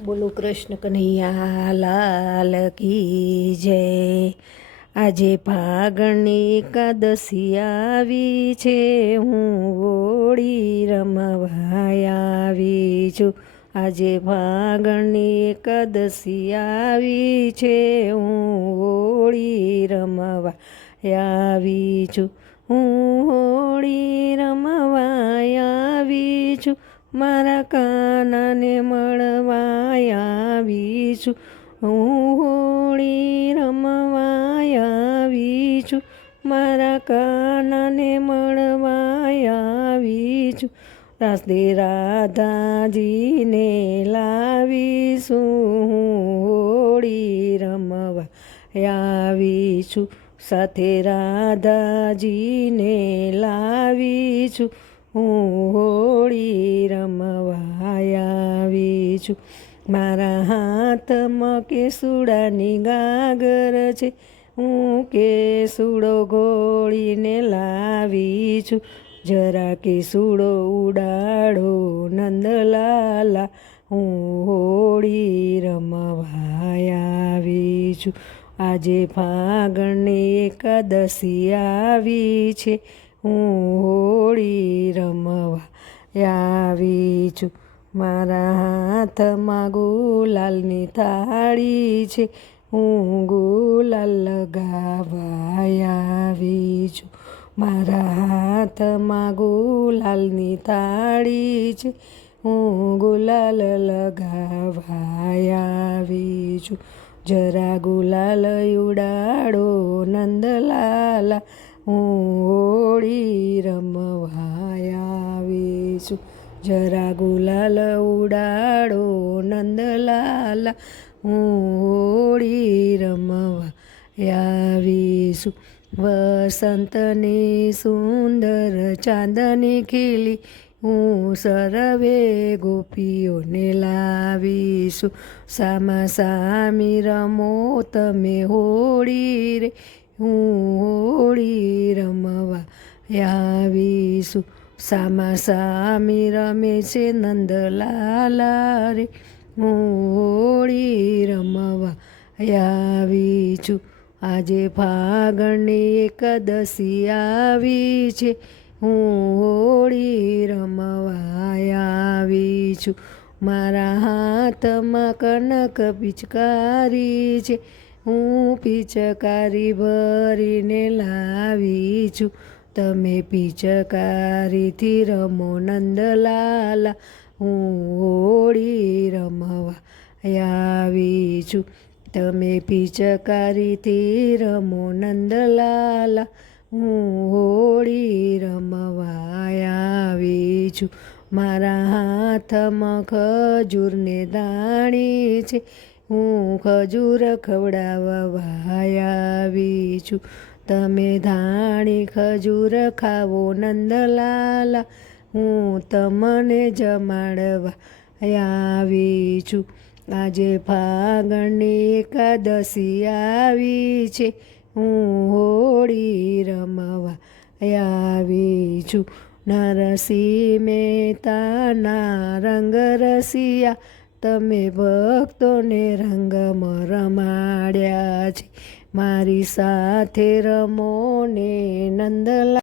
બોલો કૃષ્ણ કનૈયા લાલ કી જય। આજે ફાગણની એકાદશી આવી છે, હું હોળી રમવા આવી છું। આજે ફાગણની એકાદશી આવી છે, હું હોળી રમવા આવી છું। હું હોળી રમવા આવી છું, મારા કાનાને મળવા આવી છું। હું હોળી રમવા આવી છું, મારા કાનાને મળવા આવી છું। રાધે રાધાજીને લાવીશું, હું હોળી રમવા આવી છું। સાથે રાધાજીને લાવી છું, હું હોળી રમવા આવી છું। મારા હાથમાં કેસુડાની ગાગર છે, હું કેસુડો ઘોળીને લાવી છું। જરા કેસુડો ઉડાડો નંદલાલા, હું હોળી રમવા આવી છું। આજે ફાગણની એકાદશી આવી છે, હું હોળી રમવા આવી છું। મારા હાથમાં ગુલાલની થાળી છે, હું ગુલાલ લગાવવા આવી છું। મારા હાથમાં ગુલાલની થાળી છે, હું ગુલાલ લગાવવા આવી છું। જરા ગુલાલ ઉડાડો નંદલાલા, હું હોળી રમવા આવી છું। જરા ગુલાલ ઉડાડો નંદલાલા, હું હોળી રમવા આવી છું। વસંતની સુંદર ચાંદની ખીલી, હું સર્વે ગોપીઓને લાવીશું। સામા સામી રમો તમે હોળી રે, હું હોળી રમવા આવીશું। સામા સામી રમે છે નંદલાલા રે, હું હોળી રમવા આવી છું। આજે ફાગણની એકાદશી આવી છે, હું હોળી રમવા આવી છું। મારા હાથમાં કનક પિચકારી છે, હું પિચકારી ભરીને લાવી છું। તમે પિચકારીથી રમો નંદલાલા, હું હોળી રમવા આવી છું। તમે પિચકારીથી રમો નંદલાલા, હું હોળી રમવા આવી છું। મારા હાથમાં ખજૂરને દાણી છે, હું ખજૂર ખવડાવવા આવી છું। તમે ધાણી ખજૂર ખાવો નંદલાલા, હું તમને જમાડવા આવી છું। આજે ફાગણની એકાદશી આવી છે, હું હોળી રમવા આવી છું। નરસિંહ મહેતાના રંગ રસિયા, તમે ભક્તોને રંગમાં રમાડ્યા છે। મારી સાથે રમો ને નંદલાલા।